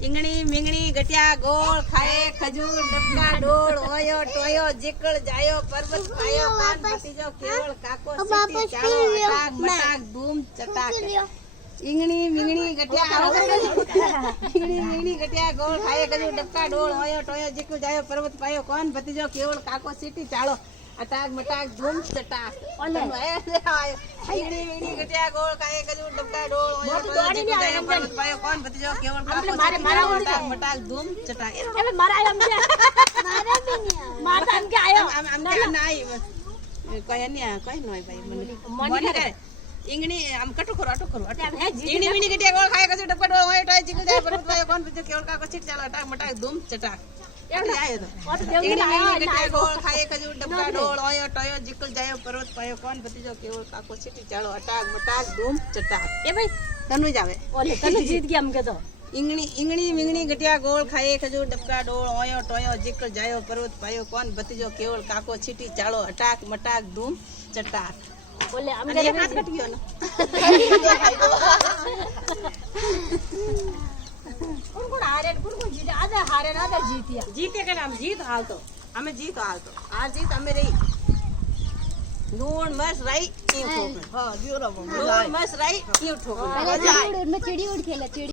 ઈંગણી મીંગણી ગટિયા ગોળ ખાય ખજૂર ડબકા ડોળ ઓયો ટોયો જીકળ જાયો પર્વત પાયો પાન ભતીજો કેવળ કાકો સીટી ચાળો અટાક મટાક ધૂમ ચટાક ઈંગણી મીંગણી ગટિયા ઈંગણી મીંગણી ગટિયા ગોળ ખાય ખજૂર ડબકા ડોળ ઓયો ટોયો જીકળ જાયો પર્વત પાયો કોણ ભતીજો કેવળ કાકો સીટી ચાળો અટાક મટાક ધૂમ ચટાક ઈંગણી મીંગણી ગટિયા ગોળ ખાય ખજૂર ડબકા ડોળ ઓયો ટોયો જીકળ જાયો પર્વત પાયો કોણ ભતીજો કેવળ કાકો સીટી ચાળો અટાક મટાક ધૂમ ચટાક ઈંગણી આમ કટુ કરો ઈંગણી મીંગણી ગટિયા ગોળ ખાય કજુ ડબકા ડોળ હોય ટોય જીકળ જાય પર્વત પાયો કોણ ભતીજો કેવળ કાકો સીટી ચાળો અટાક મટાક ધૂમ ચટાક ઈંગણી મીંગણી ગટિયા ગોળ ખાય કજુ ડબકા ડોળ ઓયો ટોયો જીકળ જાય પર્વત પાયો કોણ ભતીજો કેવળ કાકો સીટી ચાળો અટાક મટાક ધૂમ ચટાક એ ભાઈ તનુ જ આવે તને જીત ગયા એમ કેતો ઈંગણી મીંગણી ગટિયા ગોળ ખાય ખજૂર ડબકા ડોળ ઓયો ટોયો જીકળ જાયો પર્વત પાયો કોણ ભતીજો કેવળ કાકો છીટી ચાળો અટાક મટાક ધૂમ ચટાક બોલે અમને અને એક હાથ કટી ગયો ને કોણ હારે કોણ જીતે આદા હારે આદા જીત્યા જીતે કે આમ જીત હાલતો અમે જીત હાલતો આ જીત અમે રહી લૂણ મસ રાઈ ઈ ઠોકર હા જીરો લૂણ મસ રાઈ ઈ ઠોકર ચીડી ઉડ ખેલે ચીડી